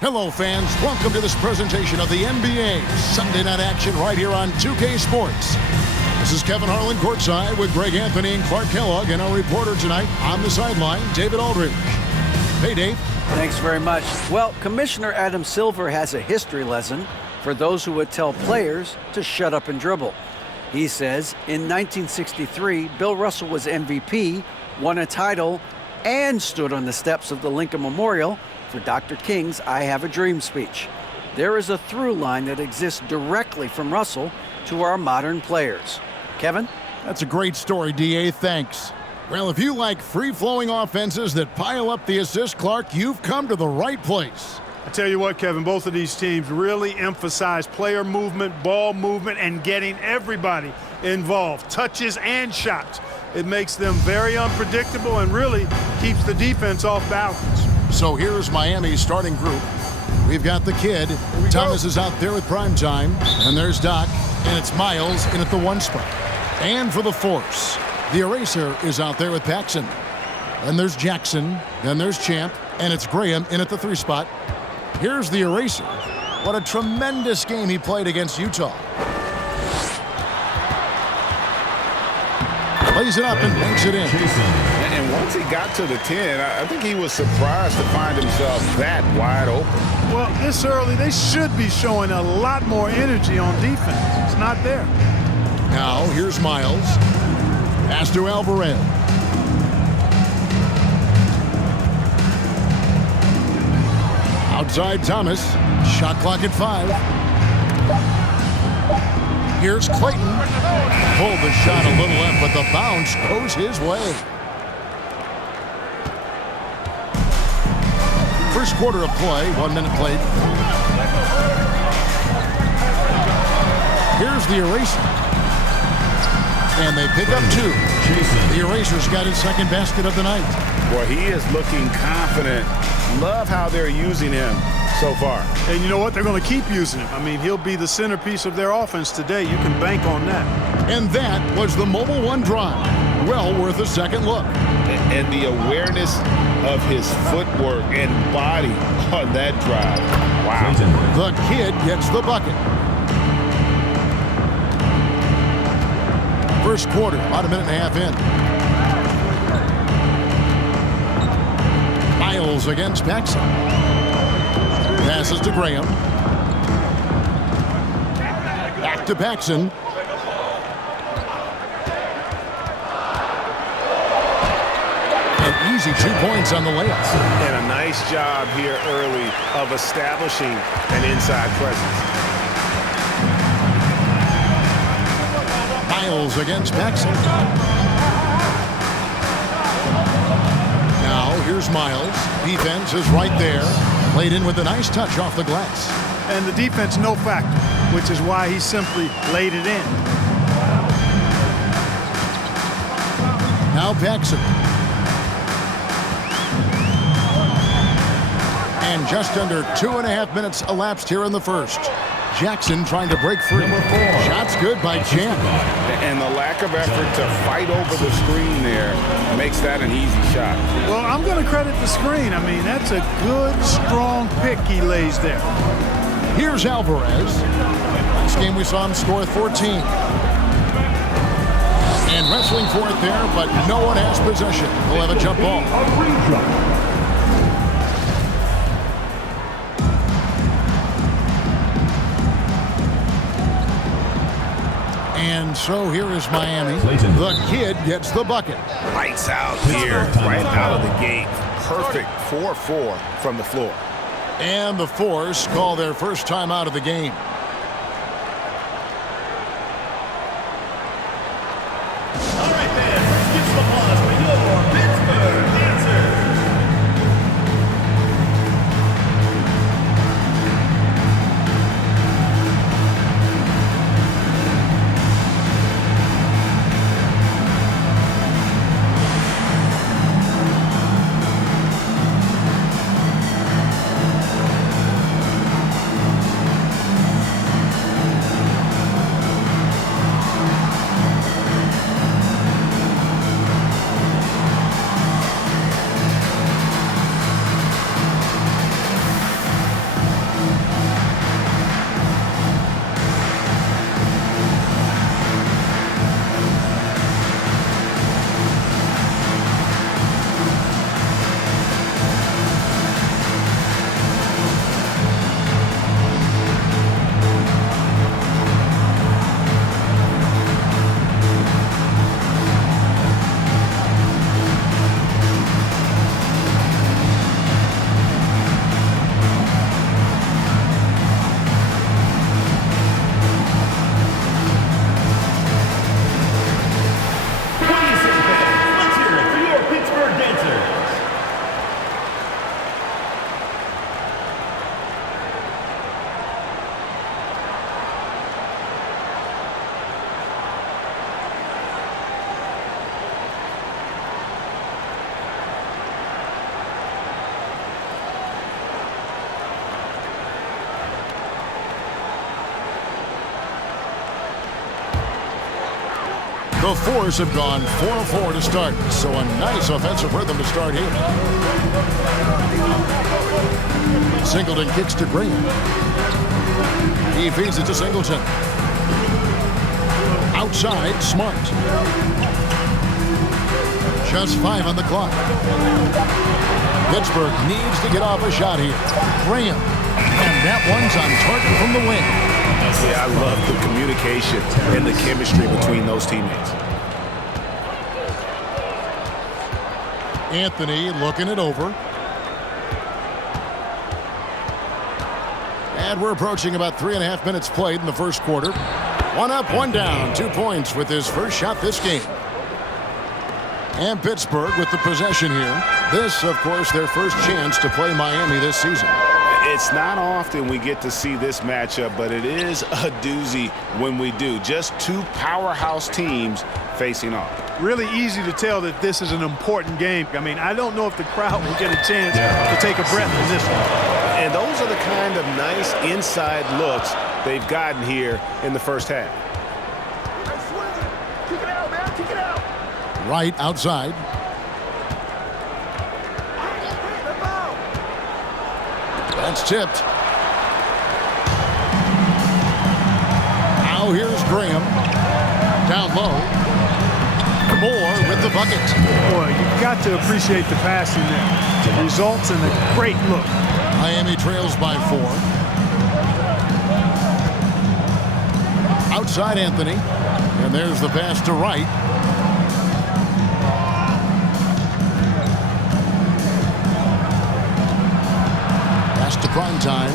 Hello, fans. Welcome to this presentation of the NBA Sunday night action right here on 2K Sports. This is Kevin Harlan courtside with Greg Anthony and Clark Kellogg, and our reporter tonight on the sideline, David Aldridge. Hey, Dave. Thanks very much. Well, Commissioner Adam Silver has a history lesson for those who would tell players to shut up and dribble. He says in 1963, Bill Russell was MVP, won a title, and stood on the steps of the Lincoln Memorial for Dr. King's I Have a Dream speech. There is a through line that exists directly from Russell to our modern players. Kevin? That's a great story, D.A. Thanks. Well, if you like free-flowing offenses that pile up the assist, Clark, you've come to the right place. I tell you what, Kevin, both of these teams really emphasize player movement, ball movement, and getting everybody involved, touches and shots. It makes them very unpredictable and really keeps the defense off balance. So here's Miami's starting group. We've got the kid. Thomas is out there with prime time. And there's Doc. And it's Miles in at the 1 spot. And for the force, the eraser is out there with Paxson. And there's Jackson. Then there's Champ. And it's Graham in at the 3 spot. Here's the eraser. What a tremendous game he played against Utah. Lays it up and banks it in. And once he got to the 10, I think he was surprised to find himself that wide open. Well, this early, they should be showing a lot more energy on defense. It's not there. Now, here's Miles. Pass to Alvarez. Outside Thomas. Shot clock at 5. Here's Clayton. Pulled the shot a little left, but the bounce goes his way. First quarter of play, 1 minute played. Here's the eraser. And they pick up 2. The eraser's got his second basket of the night. Boy, he is looking confident. Love how they're using him so far. And you know what? They're going to keep using him. I mean, he'll be the centerpiece of their offense today. You can bank on that. And that was the Mobile One drive. Well worth a second look. And the awareness of his footwork and body on that drive. Wow. The kid gets the bucket. First quarter, about a minute and a half in. Miles against Paxson. Passes to Graham. Back to Paxson. An easy 2 points on the layup. And a nice job here early of establishing an inside presence. Miles against Paxson. Now here's Miles. Defense is right there. Played in with a nice touch off the glass. And the defense no factor, which is why he simply laid it in. Now Paxson. And just under 2.5 minutes elapsed here in the first. Jackson trying to break free. Shot's good by Champ. And the lack of effort to fight over the screen there makes that an easy shot. Well, I'm going to credit the screen. I mean, that's a good, strong pick he lays there. Here's Alvarez. Last game we saw him score 14. And wrestling for it there, but no one has possession. We'll have a jump ball. And so here is Miami. The kid gets the bucket. Lights out here, right out of the gate. Perfect 4-4 from the floor. And the Force call their first time out of the game. All right, fans, give some applause for your Pittsburgh dancers. The Force have gone 4-4 to start, so a nice offensive rhythm to start here. Singleton kicks to Green. He feeds it to Singleton. Outside, Smart. Just 5 on the clock. Pittsburgh needs to get off a shot here. Graham. And that one's on target from the wing. Yeah, I love the communication and the chemistry between those teammates. Anthony looking it over. And we're approaching about 3.5 minutes played in the first quarter. 1 up, 1 down. 2 points with his first shot this game. And Pittsburgh with the possession here. This, of course, their first chance to play Miami this season. It's not often we get to see this matchup, but it is a doozy when we do. Just 2 powerhouse teams facing off. Really easy to tell that this is an important game. I mean, I don't know if the crowd will get a chance to take a breath in this one. And those are the kind of nice inside looks they've gotten here in the first half. Kick it out, man. Kick it out. Right outside. That's tipped. Now here's Graham. Down low. Moore with the bucket. Boy, you've got to appreciate the passing there. It results in a great look. Miami trails by 4. Outside Anthony. And there's the pass to Wright. Pass to prime time.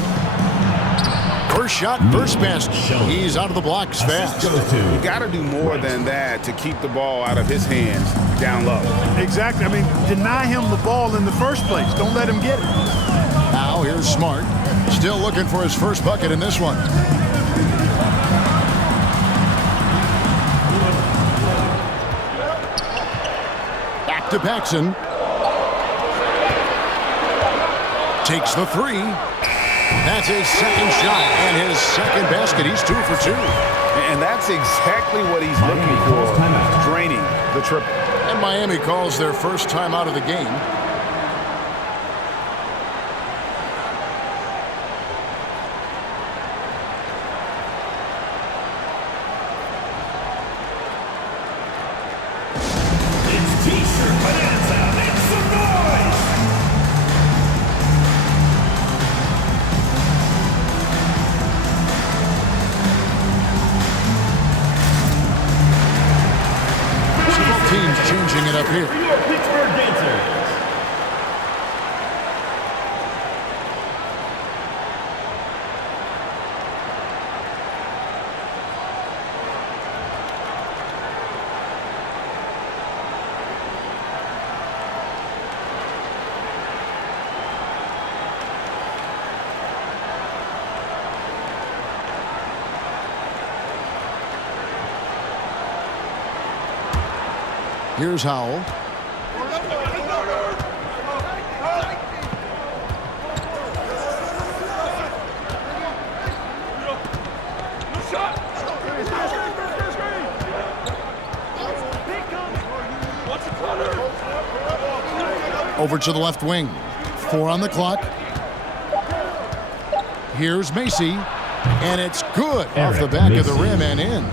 First shot, first basket. He's out of the blocks fast. You got to do more than that to keep the ball out of his hands down low. Exactly. I mean, deny him the ball in the first place. Don't let him get it. Now here's Smart. Still looking for his first bucket in this one. Back to Paxson. Takes the 3. That's his second shot and his second basket. He's 2 for 2. And that's exactly what he's looking for, draining the triple. And Miami calls their first time out of the game. It's T-shirt bonanza. Make some noise. Both teams changing it up here. For your Pittsburgh dancers. Here's Howell. Over to the left wing. 4 on the clock. Here's Macy. And it's good off the back of the rim and in.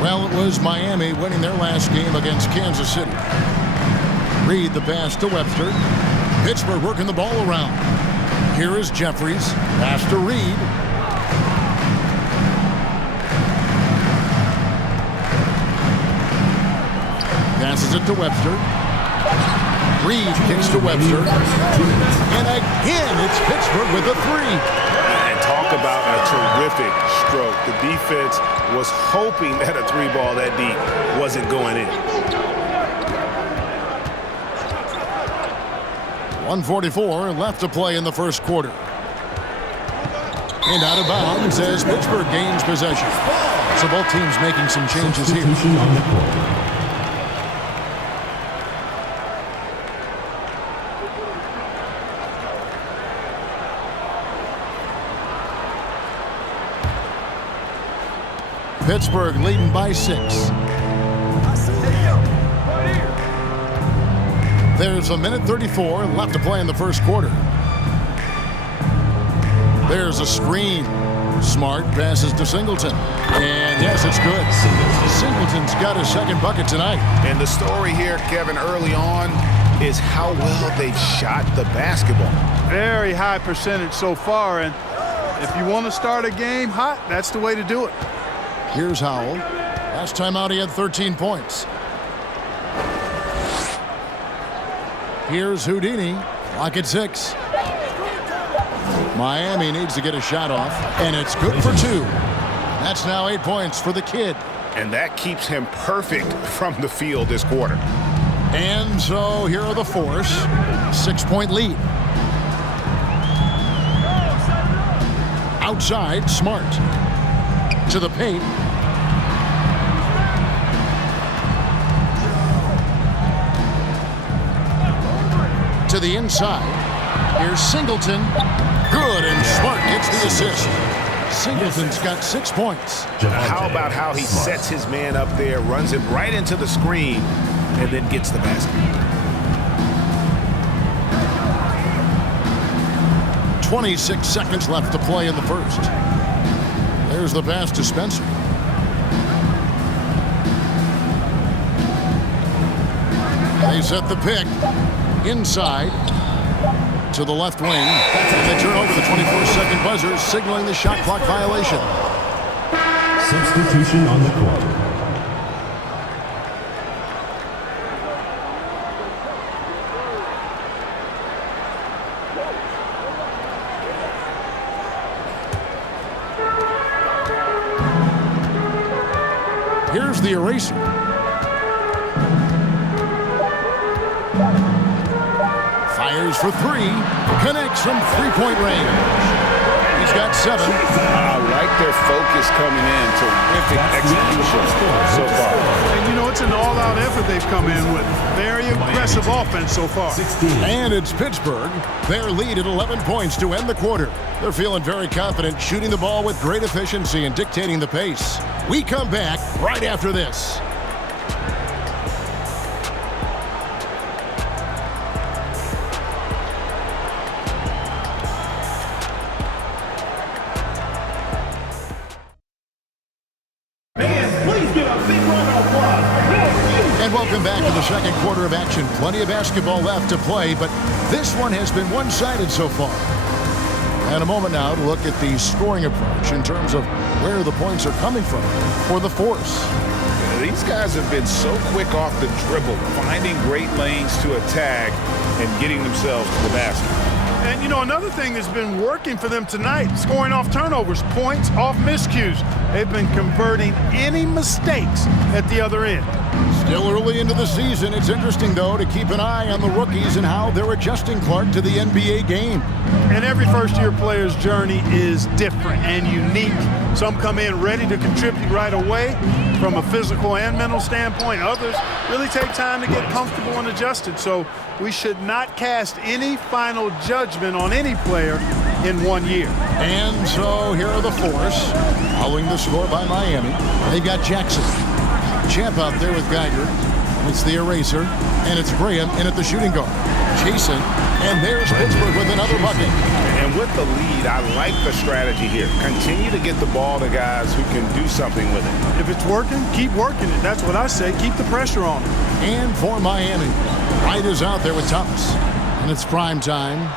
Well, it was Miami winning their last game against Kansas City. Reed the pass to Webster. Pittsburgh working the ball around. Here is Jeffries. Pass to Reed. Passes it to Webster. Reed kicks to Webster. And again, it's Pittsburgh with a 3. And talk about a terrific stroke. The defense was hoping that a 3-ball that deep wasn't going in. 1:44 left to play in the first quarter. And out of bounds as Pittsburgh gains possession. So both teams making some changes here. Pittsburgh leading by 6. There's a minute 34 left to play in the first quarter. There's a screen. Smart passes to Singleton. And yes, it's good. Singleton's got his second bucket tonight. And the story here, Kevin, early on is how well they've shot the basketball. Very high percentage so far, and if you want to start a game hot, that's the way to do it. Here's Howell. Last time out, he had 13 points. Here's Houdini. Lock at 6. Miami needs to get a shot off, and it's good for 2. That's now 8 points for the kid. And that keeps him perfect from the field this quarter. And so here are the Force. 6-point lead. Outside, Smart. To the paint. To the inside. Here's Singleton. Good, and Smart gets the assist. Singleton's got 6 points. How about how he sets his man up there, runs him right into the screen, and then gets the basket. 26 seconds left to play in the first. There's the pass to Spencer. They set the pick. Inside. To the left wing. And they turn over the 24-second buzzer, signaling the shot clock violation. Substitution on the court. Here's the eraser. Fires for 3. Connects from three-point range. He's got 7. I like their focus coming in. Terrific execution so far. And you know, it's an all-out effort they've come in with. Very aggressive offense so far. And it's Pittsburgh. Their lead at 11 points to end the quarter. They're feeling very confident, shooting the ball with great efficiency and dictating the pace. We come back right after this. And welcome back to the second quarter of action. Plenty of basketball left to play, but this one has been one-sided so far. And a moment now to look at the scoring approach in terms of where the points are coming from for the Force. These guys have been so quick off the dribble, finding great lanes to attack and getting themselves to the basket. And, you know, another thing that's been working for them tonight, scoring off turnovers, points off miscues. They've been converting any mistakes at the other end. Still early into the season. It's interesting, though, to keep an eye on the rookies and how they're adjusting, Clark, to the NBA game. And every first-year player's journey is different and unique. Some come in ready to contribute right away from a physical and mental standpoint. Others really take time to get comfortable and adjusted. So we should not cast any final judgment on any player in 1 year. And so here are the Force, following the score by Miami. They've got Jackson. Champ out there with Geiger. It's the eraser, and it's Graham in at the shooting guard. Jason, and there's Pittsburgh with another bucket. And with the lead, I like the strategy here. Continue to get the ball to guys who can do something with it. If it's working, keep working it. That's what I say. Keep the pressure on it. And for Miami, Wright is out there with Thomas. And it's prime time.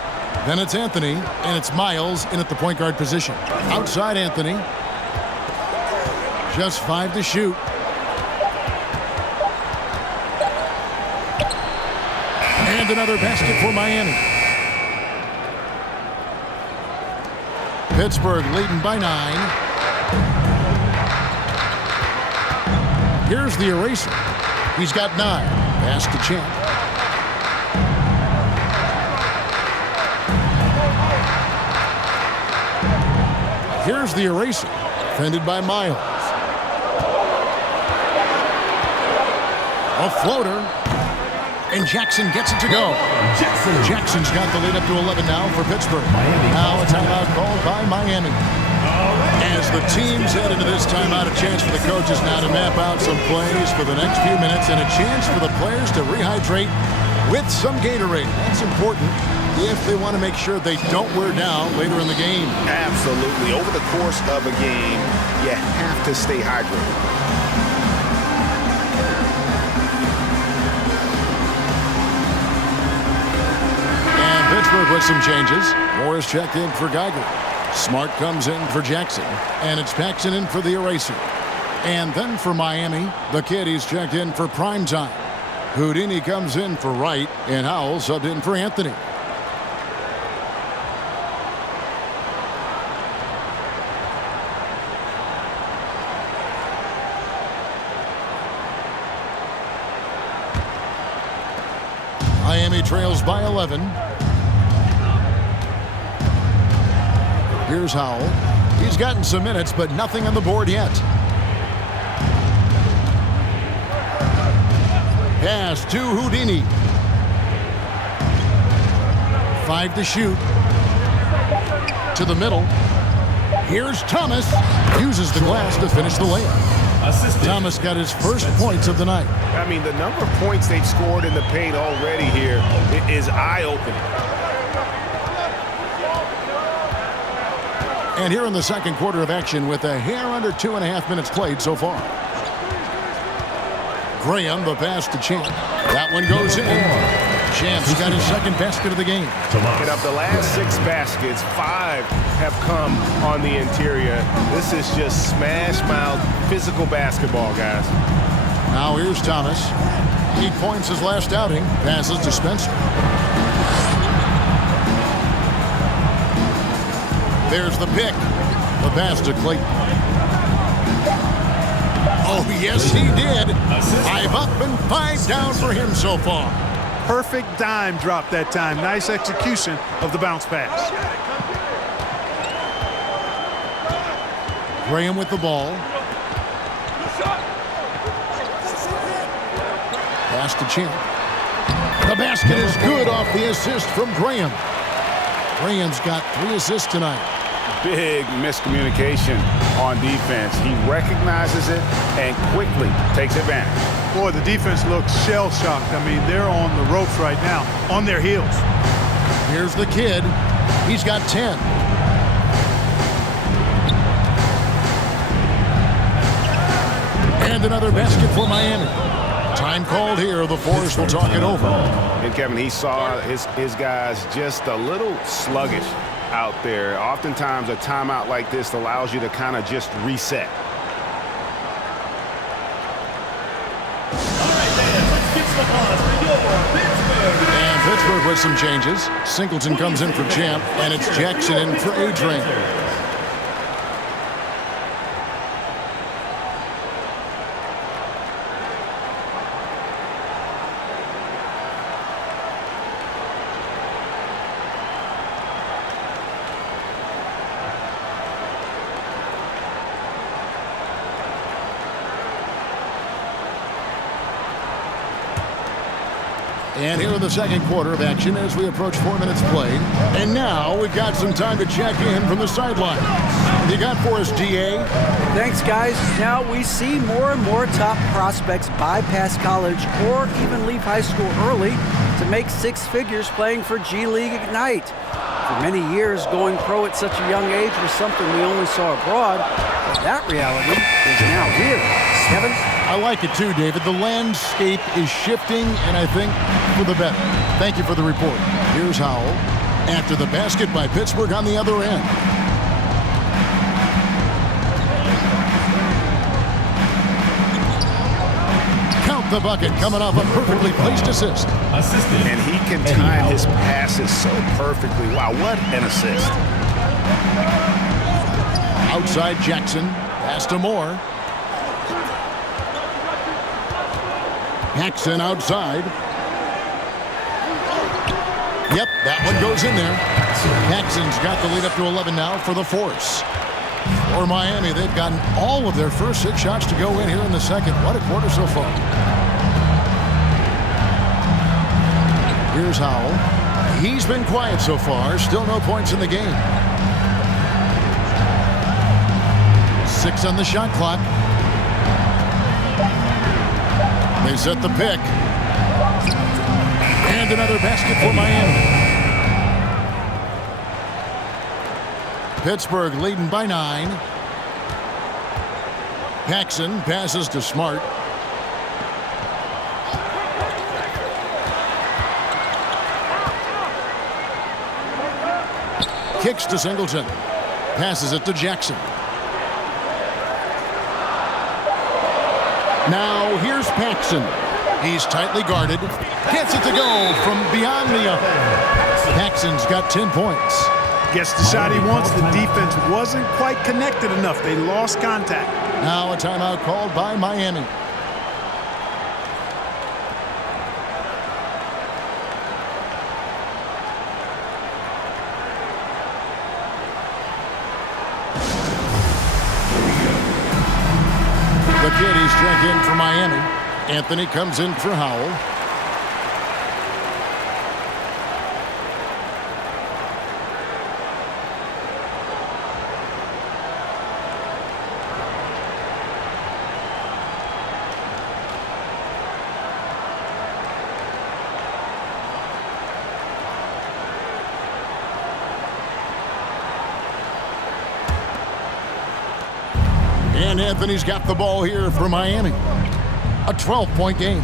Then it's Anthony, and it's Miles in at the point guard position. Outside Anthony. Just 5 to shoot. And another basket for Miami. Pittsburgh leading by 9. Here's the eraser. He's got 9. Pass to Champ. Here's the eraser. Defended by Miles. A floater. And Jackson gets it to go. Jackson's got the lead up to 11 now for Pittsburgh. Now a timeout called by Miami. As the teams head into this timeout, a chance for the coaches now to map out some plays for the next few minutes and a chance for the players to rehydrate with some Gatorade. That's important if they want to make sure they don't wear down later in the game. Absolutely. Over the course of a game, you have to stay hydrated. Pittsburgh with some changes. Morris checked in for Geiger. Smart comes in for Jackson. And it's Paxson in for the eraser. And then for Miami, the kid, he's checked in for prime time. Houdini comes in for Wright. And Howell subbed in for Anthony. Miami trails by 11. Here's Howell. He's gotten some minutes, but nothing on the board yet. Pass to Houdini. 5 to shoot. To the middle. Here's Thomas. Uses the glass to finish the layup. Thomas got his first points of the night. I mean, the number of points they've scored in the paint already here is eye-opening. And here in the second quarter of action with a hair under 2.5 minutes played so far. Graham, the pass to Champ. That one goes in. Champ's got his second basket of the game. And of the last 6 baskets, 5 have come on the interior. This is just smash-mouth physical basketball, guys. Now here's Thomas. 8 points his last outing. Passes to Spencer. There's the pick. The pass to Clayton. Oh, yes, he did. 5 up and 5 down for him so far. Perfect dime drop that time. Nice execution of the bounce pass. Graham with the ball. Pass to Champ. The basket is good off the assist from Graham. Graham's got 3 assists tonight. Big miscommunication on defense. He recognizes it and quickly takes advantage. Boy, the defense looks shell-shocked. I mean, they're on the ropes right now, on their heels. Here's the kid. He's got 10. And another basket for Miami. Time called here. The Force will talk it over. And Kevin, he saw his guys just a little sluggish out there. Oftentimes a timeout like this allows you to kind of just reset. And Pittsburgh with some changes. Singleton comes in for Champ, and it's Jackson in for Adrian. And here in the second quarter of action as we approach 4 minutes played. And now we've got some time to check in from the sideline. What you got for us, DA? Thanks, guys. Now we see more and more top prospects bypass college or even leave high school early to make 6 figures playing for G League Ignite. For many years, going pro at such a young age was something we only saw abroad. But that reality is now here. Kevin? I like it too, David. The landscape is shifting, and I think for the better. Thank you for the report. Here's Howell. After the basket by Pittsburgh on the other end. Count the bucket coming off a perfectly placed assist. And he can time his passes so perfectly. Wow, what an assist. Outside Jackson. Pass to Moore. Paxson outside. Yep, that one goes in there. Paxson's got the lead up to 11 now for the Force. For Miami, they've gotten all of their first 6 shots to go in here in the second. What a quarter so far. Here's Howell. He's been quiet so far. Still no points in the game. 6 on the shot clock. They set the pick. And another basket for Miami. Pittsburgh leading by 9. Paxson passes to Smart. Kicks to Singleton. Passes it to Jackson. Now here's Paxson. He's tightly guarded. Gets it to go from beyond the arc. Paxson's got 10 points. Gets the shot he wants. The defense wasn't quite connected enough. They lost contact. Now a timeout called by Miami. The kid, he's checked in for Miami. Anthony comes in for Howell. And Anthony's got the ball here for Miami. A 12-point game.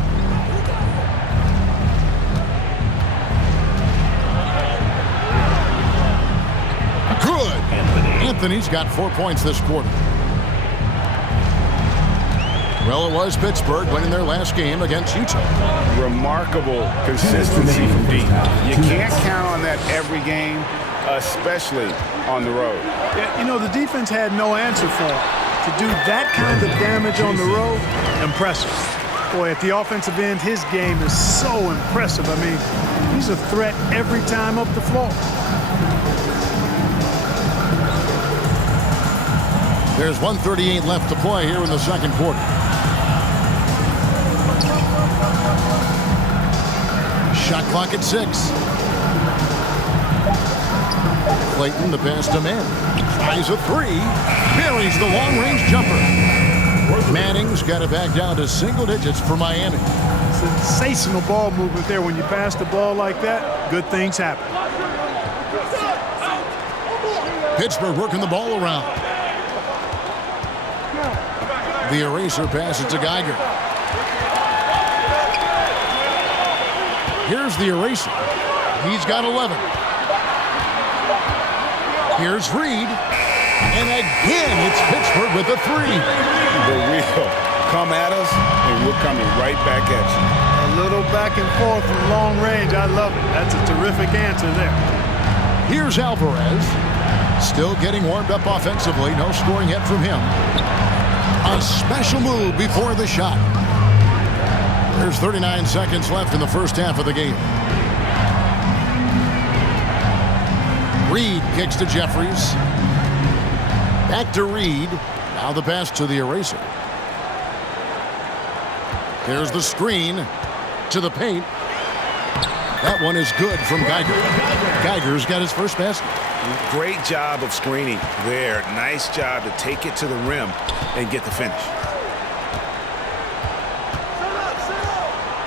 Good. Anthony's got 4 points this quarter. Well, it was Pittsburgh winning their last game against Utah. Remarkable consistency from deep. You can't count on that every game, especially on the road. Yeah, you know, the defense had no answer for him. To do that kind of damage on the road, impressive. Boy, at the offensive end, his game is so impressive. I mean, he's a threat every time up the floor. There's 1:38 left to play here in the second quarter. Shot clock at 6. Clayton, the pass to Manning. Tries a 3. Buries the long-range jumper. Manning's got it back down to single digits for Miami. Sensational ball movement there. When you pass the ball like that, good things happen. Pittsburgh working the ball around. The eraser passes to Geiger. Here's the eraser. He's got 11. Here's Reed. And again, it's Pittsburgh with a 3. The real. Come at us, and we're coming right back at you. A little back and forth from long range. I love it. That's a terrific answer there. Here's Alvarez. Still getting warmed up offensively. No scoring yet from him. A special move before the shot. There's 39 seconds left in the first half of the game. Reed kicks to Jeffries. Back to Reed. Now the pass to the eraser. There's the screen to the paint. That one is good from Geiger. Geiger's got his first basket. Great job of screening there. Nice job to take it to the rim and get the finish.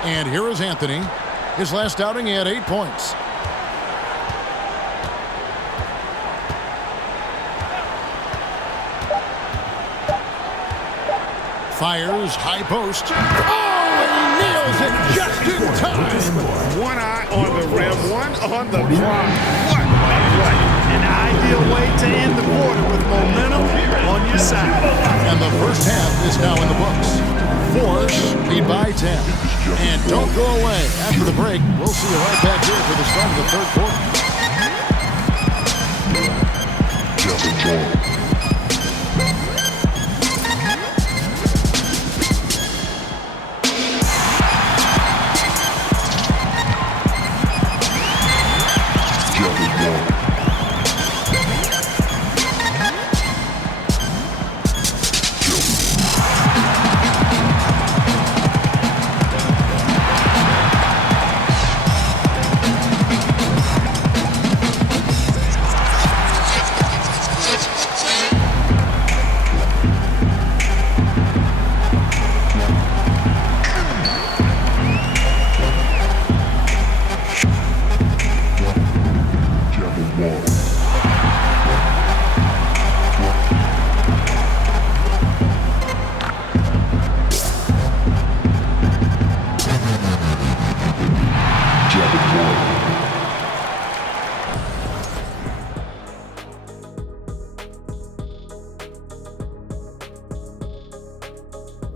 And here is Anthony. His last outing, he had 8 points. Fires, high post. Oh, he nails it just in time. One eye on the rim, one on the clock. What a play. An ideal way to end the quarter with momentum on your side. And the first half is now in the books. Force lead by 10. And don't go away. After the break, we'll see you right back here for the start of the third quarter.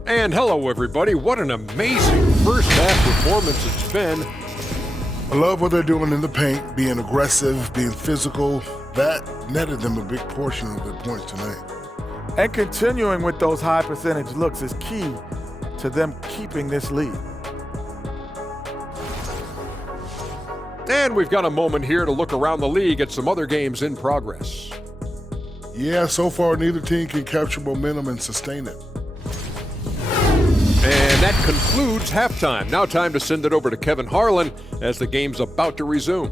And hello, everybody. What an amazing first half performance it's been. I love what they're doing in the paint, being aggressive, being physical. That netted them a big portion of their points tonight. And continuing with those high percentage looks is key to them keeping this lead. And we've got a moment here to look around the league at some other games in progress. Yeah, so far neither team can capture momentum and sustain it. And that concludes halftime. Now time to send it over to Kevin Harlan as the game's about to resume.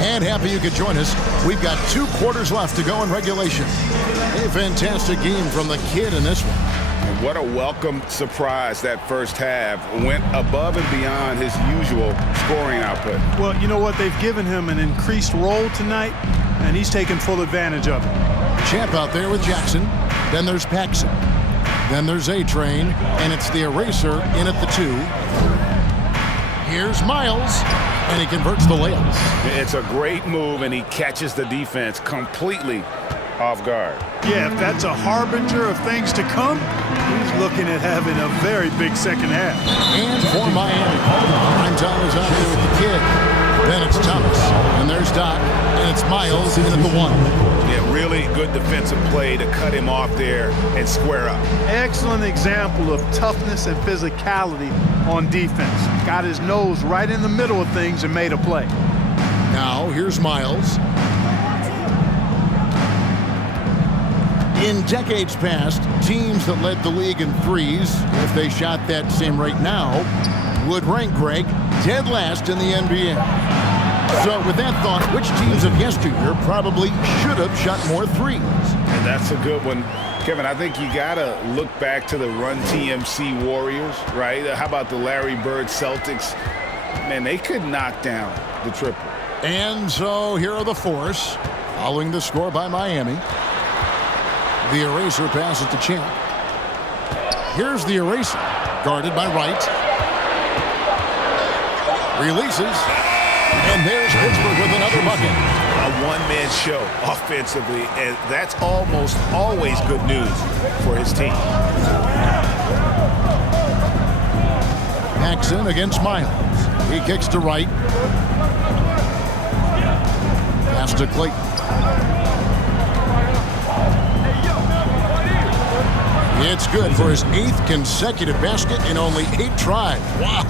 And happy you could join us. We've got 2 quarters left to go in regulation. A fantastic game from the kid in this one. And what a welcome surprise that first half. Went above and beyond his usual scoring output. Well, you know what? They've given him an increased role tonight, and he's taken full advantage of it. Champ out there with Jackson. Then there's Paxson. Then there's A-Train, and it's the Eraser in at the 2. Here's Miles, and he converts the layups. It's a great move, and he catches the defense completely off guard. Yeah, if that's a harbinger of things to come, he's looking at having a very big second half. And for Miami, Prime Time is out there with the kid. Then it's Thomas, and there's Doc, and it's Miles in at the 1. Yeah, really good defensive play to cut him off there and square up. Excellent example of toughness and physicality on defense. Got his nose right in the middle of things and made a play. Now, here's Miles. In decades past, teams that led the league in threes, if they shot that same rate now, would rank Greg dead last in the NBA. So with that thought, which teams of yesteryear probably should have shot more threes? And that's a good one. Kevin, I think you got to look back to the Run TMC Warriors, right? How about the Larry Bird Celtics? Man, they could knock down the triple. And so here are the Force, following the score by Miami. The Eraser passes to Champ. Here's the Eraser, guarded by Wright. Releases, and there's Pittsburgh with another bucket. A one-man show offensively, and that's almost always good news for his team. Paxson against Miles. He kicks to Wright. Pass to Clayton. It's good for his 8th consecutive basket in only 8 tries. Wow.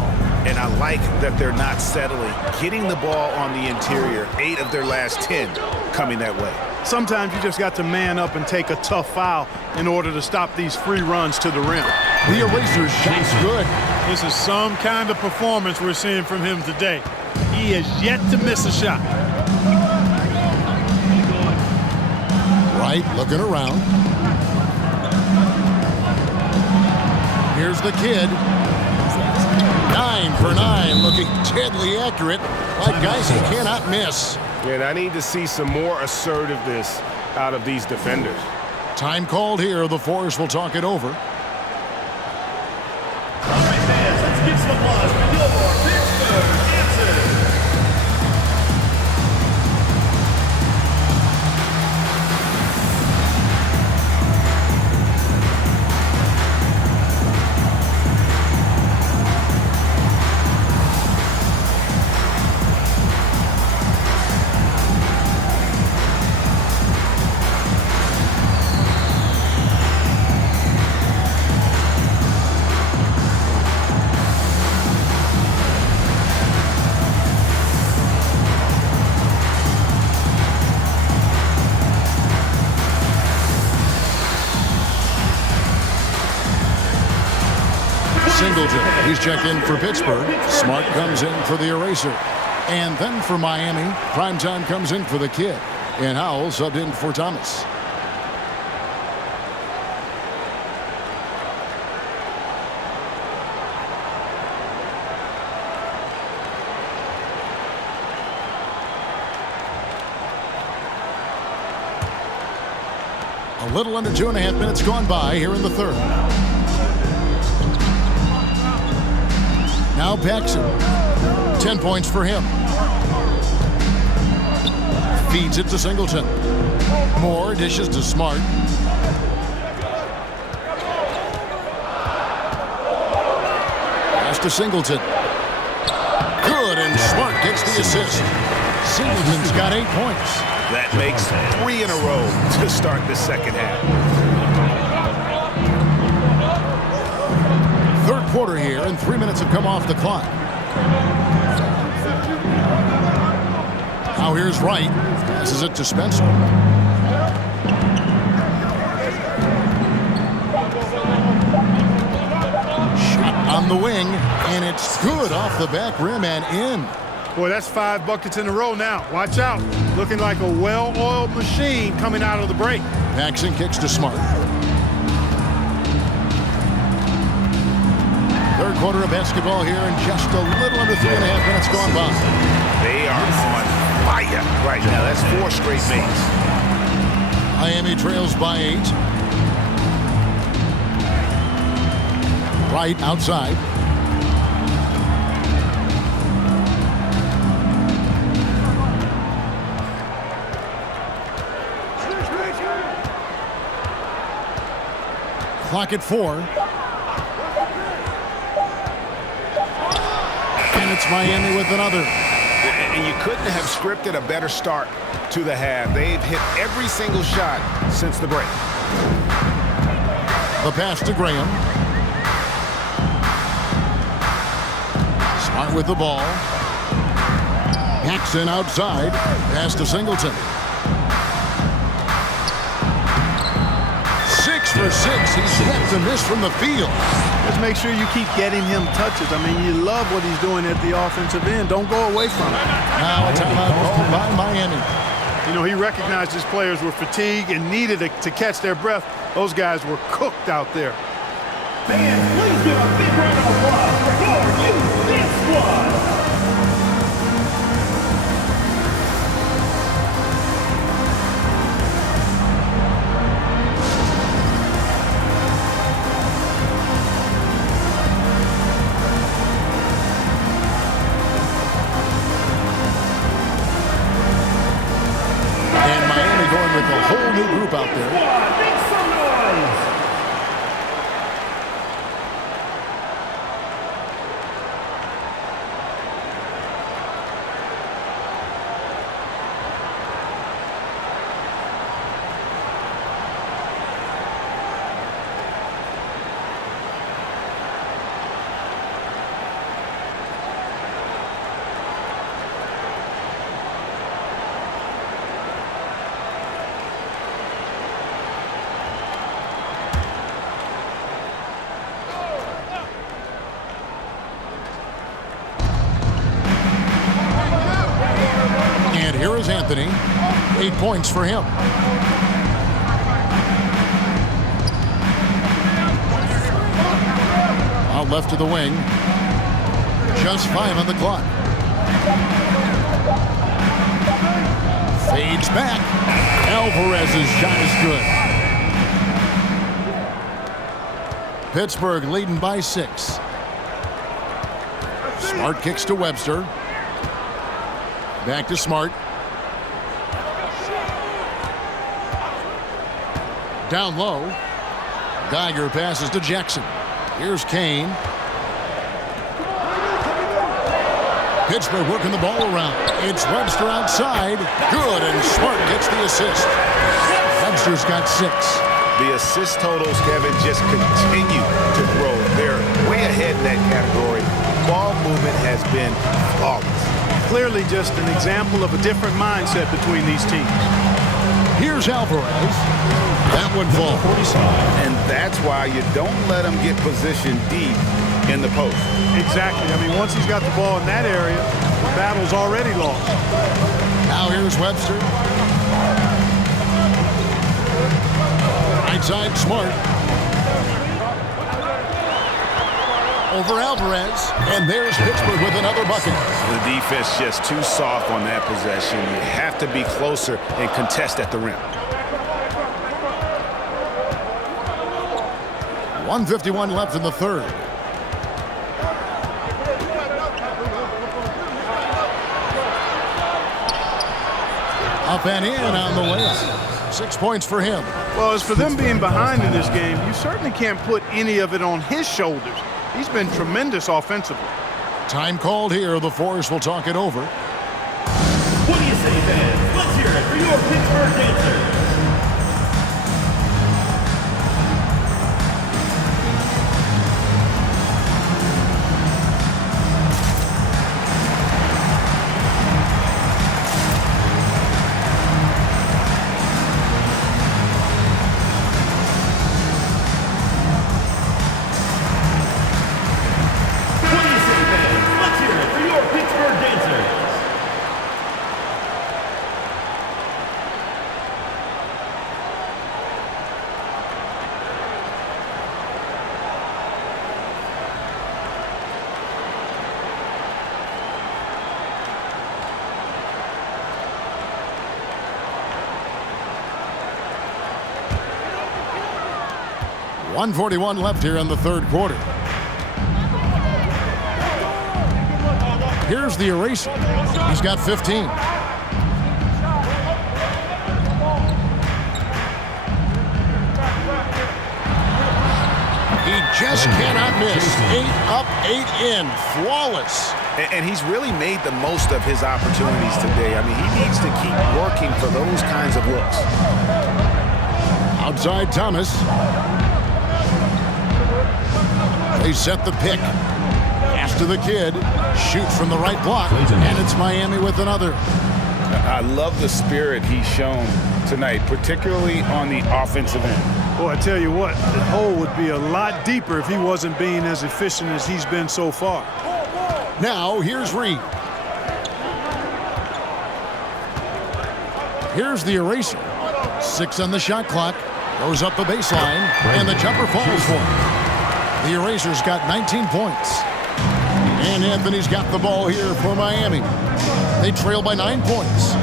And I like that they're not settling. Getting the ball on the interior, 8 of their last 10 coming that way. Sometimes you just got to man up and take a tough foul in order to stop these free runs to the rim. The Eraser shot's good. This is some kind of performance we're seeing from him today. He has yet to miss a shot. Wright looking around. Here's the kid. 9 for 9, looking deadly accurate, like guys he cannot miss. And I need to see some more assertiveness out of these defenders. Time called here. The Force will talk it over. All right, fans, let's give some applause for your Pittsburgh answer. Singleton, he's checked in for Pittsburgh. Smart comes in for the Eraser. And then for Miami, Primetime comes in for the kid. And Howell subbed in for Thomas. A little under 2.5 minutes gone by here in the third. Now Paxson. 10 points for him. Feeds it to Singleton. Moore dishes to Smart. Pass to Singleton. Good, and Smart gets the assist. Singleton's got 8 points. That makes 3 in a row to start the second half. Third quarter here, and 3 minutes have come off the clock. Now here's Wright. Passes it to Spencer. Shot on the wing, and it's good off the back rim and in. Boy, that's 5 buckets in a row now. Watch out. Looking like a well-oiled machine coming out of the break. Paxson kicks to Smart. Third quarter of basketball here, and just a little under 3.5 minutes gone by. They are on fire right now. That's 4 straight makes. Miami trails by 8. Wright outside. Clock at 4. And it's Miami with another. And you couldn't have scripted a better start to the half. They've hit every single shot since the break. The pass to Graham. Smart with the ball. Paxson outside. Pass to Singleton. 6 for 6. He's yet to miss from the field. Just make sure you keep getting him touches. I mean, you love what he's doing at the offensive end. Don't go away from it. Now a timeout called by Miami. You know, he recognized his players were fatigued and needed to catch their breath. Those guys were cooked out there. Fans, please give a big round of applause for your youth dance squad. And Miami going with a whole new group out there. Make some noise. And here is Anthony. 8 points for him. Out left to the wing. Just 5 on the clock. Fades back. Alvarez's shot is good. Pittsburgh leading by 6. Smart kicks to Webster. Back to Smart. Down low. Geiger passes to Jackson. Here's Kane. Pittsburgh working the ball around. It's Webster outside. Good, and Smart gets the assist. Webster's got 6. The assist totals, Kevin, just continue to grow. They're way ahead in that category. Ball movement has been flawless. Clearly just an example of a different mindset between these teams. Here's Alvarez. That one falls. And that's why you don't let them get positioned deep in the post. Exactly. I mean, once he's got the ball in that area, the battle's already lost. Now here's Webster. Right side, Smart. Over Alvarez. And there's Pittsburgh with another bucket. The defense just too soft on that possession. You have to be closer and contest at the rim. 1:51 left in the third. Up and in on the way. 6 points for him. Well, as for them being behind in this game, you certainly can't put any of it on his shoulders. He's been tremendous offensively. Time called here. The Force will talk it over. What do you say, fans? Let's hear it for your Pittsburgh dancers. What do you say, fans? Let's hear it for your Pittsburgh dancers. 1:41 left here in the third quarter. Here's the eraser. He's got 15. He just cannot miss. 8 up, 8 in. Flawless. And he's really made the most of his opportunities today. I mean, he needs to keep working for those kinds of looks. Outside Thomas. They set the pick. Pass to the kid. Shoots from the right block. And it's Miami with another. I love the spirit he's shown tonight, particularly on the offensive end. Boy, I tell you what, the hole would be a lot deeper if he wasn't being as efficient as he's been so far. Now, here's Reed. Here's the eraser. 6 on the shot clock. Goes up the baseline, and the jumper falls for him. The eraser's got 19 points. And Anthony's got the ball here for Miami. They trail by 9 points.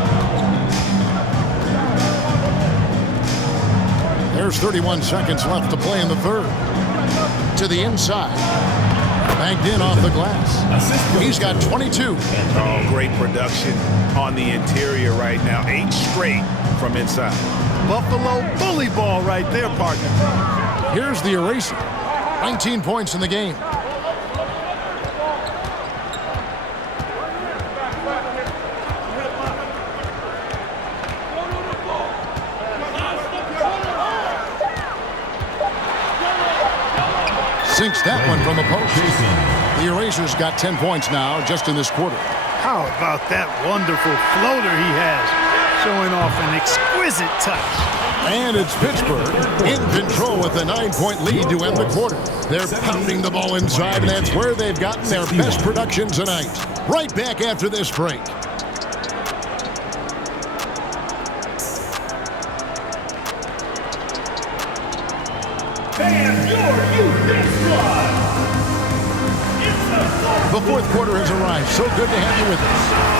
There's 31 seconds left to play in the third. To the inside. Banked in off the glass. He's got 22. Oh, great production on the interior right now. 8 straight from inside. Buffalo bully ball right there, partner. Here's the eraser. 19 points in the game. Sinks that one from the post. The eraser's got 10 points now just in this quarter. How about that wonderful floater he has, showing off an exquisite touch. And it's Pittsburgh in control with a 9-point lead to end the quarter. They're pounding the ball inside, and that's where they've gotten their best production tonight. Right back after this break. And your youth squad. The fourth quarter has arrived. So good to have you with us.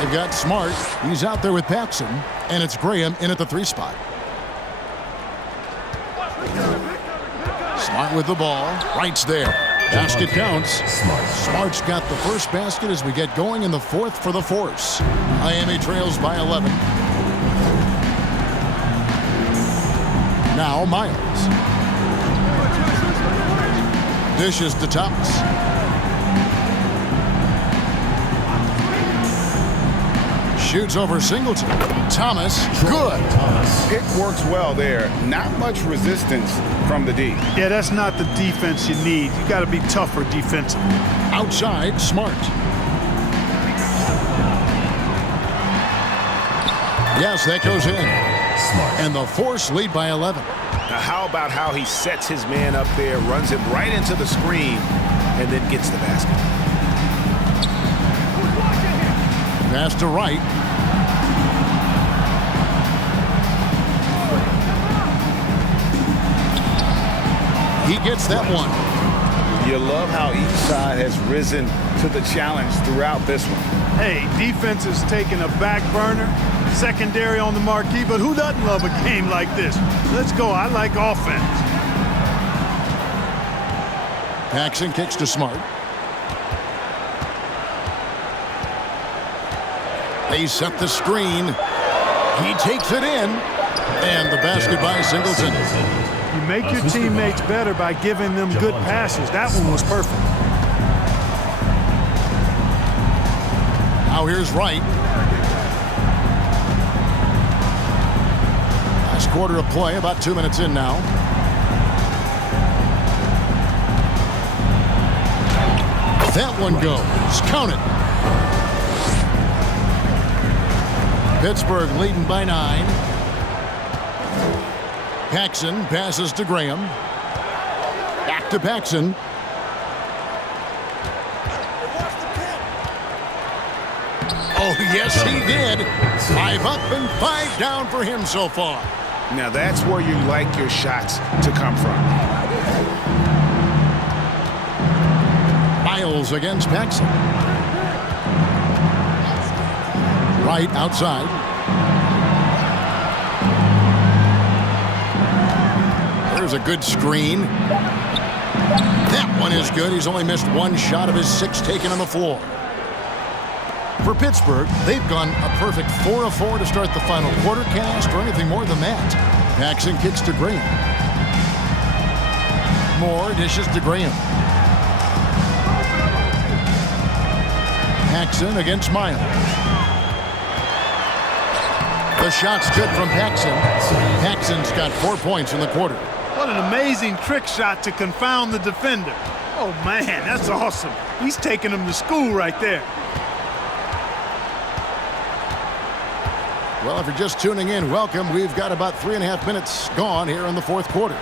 They've got Smart. He's out there with Paxson. And it's Graham in at the 3 spot. Smart with the ball. Right's there. Basket counts. Smart's got the first basket as we get going in the fourth for the Force. Miami trails by 11. Now Miles. Dishes to Thomas. Shoots over Singleton. Thomas, good. It works well there. Not much resistance from the D. Yeah, that's not the defense you need. You got to be tougher defensively. Outside, Smart. Yes, that goes in. And the Force lead by 11. Now, how about how he sets his man up there, runs him right into the screen, and then gets the basket. Pass to Wright. He gets that one. You love how each side has risen to the challenge throughout this one. Hey, defense is taking a back burner, secondary on the marquee, but who doesn't love a game like this? Let's go. I like offense. Paxson kicks to Smart. They set the screen. He takes it in. And the basket by Singleton. You make your teammates better by giving them good passes. That one was perfect. Now here's Wright. Last quarter of play, about 2 minutes in now. That one goes. Count it. Pittsburgh leading by 9. Paxson passes to Graham. Back to Paxson. Oh, yes, he did. 5 up and 5 down for him so far. Now that's where you like your shots to come from. Miles against Paxson. Right outside. There's a good screen. That one is good. He's only missed 1 shot of his 6 taken on the floor. For Pittsburgh, they've gone a perfect 4 of 4 to start the final quarter. Can't ask for anything more than that. Paxson kicks to Graham. Moore dishes to Graham. Paxson against Miles. The shot's good from Paxson. Paxson's got 4 points in the quarter. What an amazing trick shot to confound the defender. Oh, man, that's awesome. He's taking him to school right there. Well, if you're just tuning in, welcome. We've got about 3.5 minutes gone here in the 4th quarter.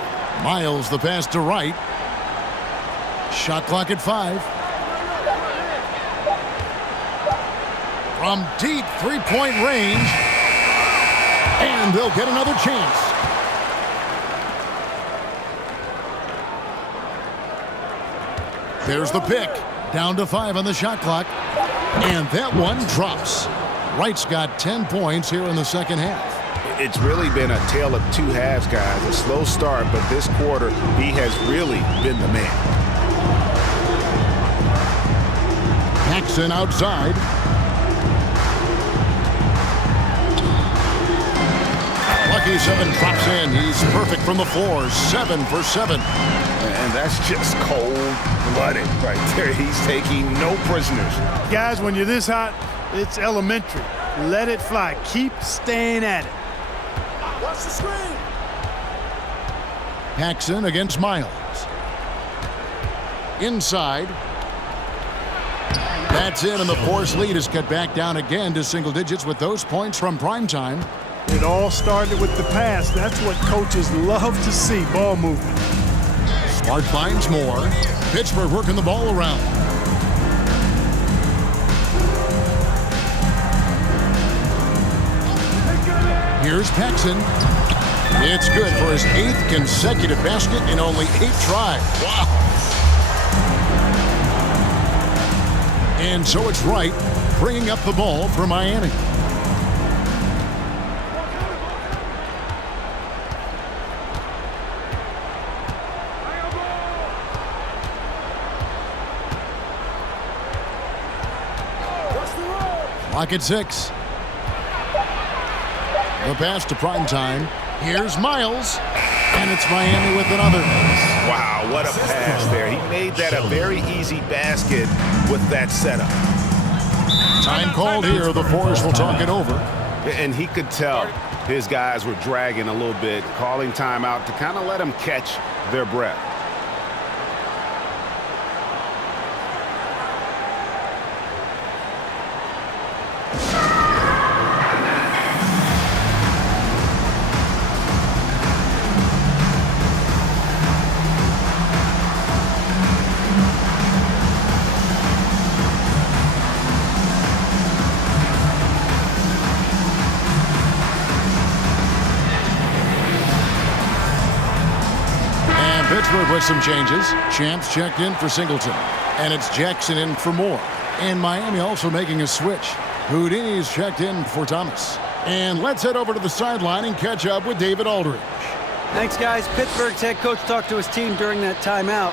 Miles, the pass to Wright. Shot clock at 5. From deep 3-point range. And they'll get another chance. There's the pick. Down to 5 on the shot clock. And that one drops. Wright's got 10 points here in the second half. It's really been a tale of 2 halves, guys. A slow start, but this quarter, he has really been the man. Paxson outside. Lucky 7 drops in. He's perfect from the floor. 7 for 7. And that's just cold-blooded right there. He's taking no prisoners. Guys, when you're this hot, it's elementary. Let it fly. Keep staying at it. Watch the screen. Paxson against Miles. Inside. That's in, and the Force lead is cut back down again to single digits with those points from primetime. It all started with the pass. That's what coaches love to see, ball movement. Smart finds more. Pittsburgh working the ball around. Here's Paxson. It's good for his 8th consecutive basket in only 8 tries. Wow. And so it's Wright bringing up the ball for Miami. Clock at 6. The pass to primetime. Here's Miles. And it's Miami with another. Wow, what a pass there. He made that a very easy basket with that setup. Time called here. The Force will talk it over. And he could tell his guys were dragging a little bit, calling timeout to kind of let them catch their breath. Pittsburgh with some changes. Champs checked in for Singleton. And it's Jackson in for Moore. And Miami also making a switch. Houdini's checked in for Thomas. And let's head over to the sideline and catch up with David Aldridge. Thanks, guys. Pittsburgh's head coach talked to his team during that timeout.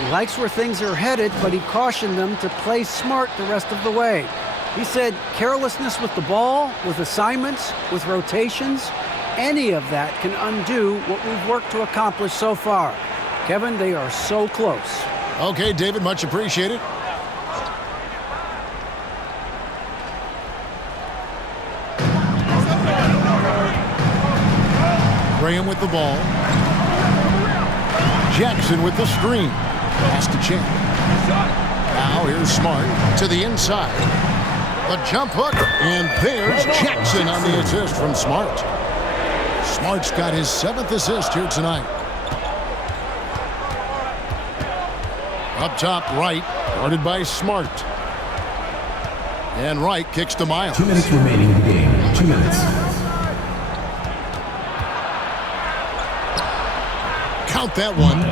He likes where things are headed, but he cautioned them to play smart the rest of the way. He said carelessness with the ball, with assignments, with rotations, any of that can undo what we've worked to accomplish so far. Kevin, they are so close. Okay, David, much appreciated. Graham with the ball. Jackson with the screen. Pass to Champ. Now here's Smart to the inside. The jump hook, and there's Jackson on the assist from Smart. Smart's got his 7th assist here tonight. Up top, Wright, guarded by Smart. And Wright kicks to Miles. 2 minutes remaining in the game. 2 minutes. Count that one.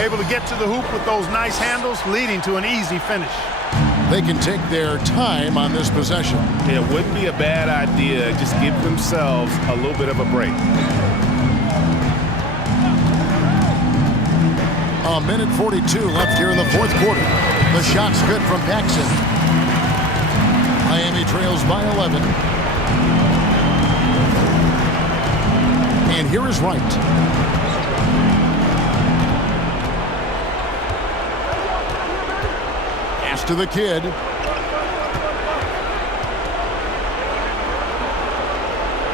Able to get to the hoop with those nice handles, leading to an easy finish. They can take their time on this possession. It wouldn't be a bad idea. Just give themselves a little bit of a break. A minute 42 left here in the 4th quarter. The shot's good from Paxson. Miami trails by 11. And here is Wright. Pass to the kid.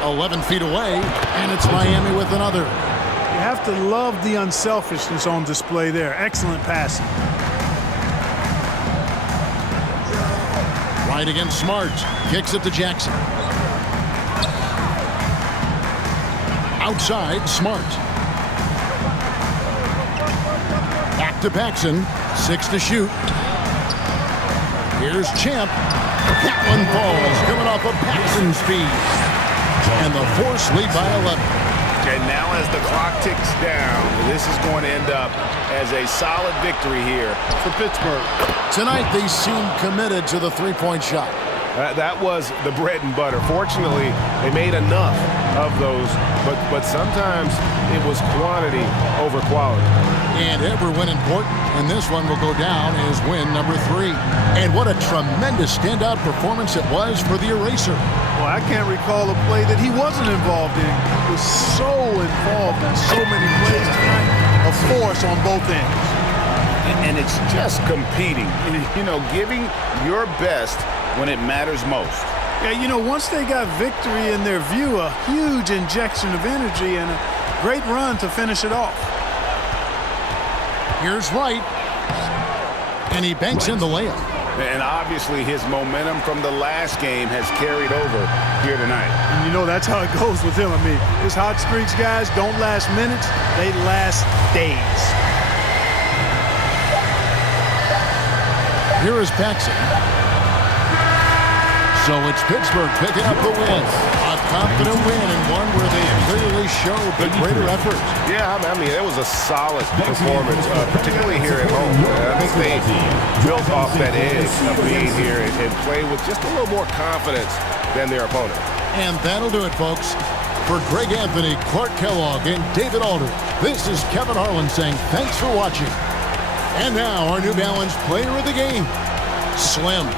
"11 feet away, and it's Miami with another. You have to love the unselfishness on display there. Excellent passing. Right against Smart. Kicks it to Jackson. Outside, Smart. Back to Paxson. 6 to shoot. Here's Champ. That one falls, coming off of Paxson's feed. And the Force lead by 11. And now as the clock ticks down, this is going to end up as a solid victory here for Pittsburgh. Tonight, they seem committed to the three-point shot. That was the bread and butter. Fortunately, they made enough of those, but sometimes it was quantity over quality. And every win important, and this one will go down as win number 3. And what a tremendous standout performance it was for the Eraser. Well, I can't recall a play that he wasn't involved in. He was so involved in so many plays tonight. A force on both ends. And it's just competing, you know, giving your best when it matters most. Yeah, you know, once they got victory in their view, a huge injection of energy and a great run to finish it off. Here's Wright. And he banks in the layup. And obviously his momentum from the last game has carried over here tonight. And you know, that's how it goes with him. I mean, his hot streaks, guys, don't last minutes. They last days. Here is Paxson. So it's Pittsburgh picking up the win. A confident win and one where they clearly showed the greater effort. Yeah, I mean, it was a solid performance, particularly here at home. I think they built off that edge of being here and played with just a little more confidence than their opponent. And that'll do it, folks. For Greg Anthony, Clark Kellogg, and David Aldridge, this is Kevin Harlan saying thanks for watching. And now our New Balance player of the game, Slim.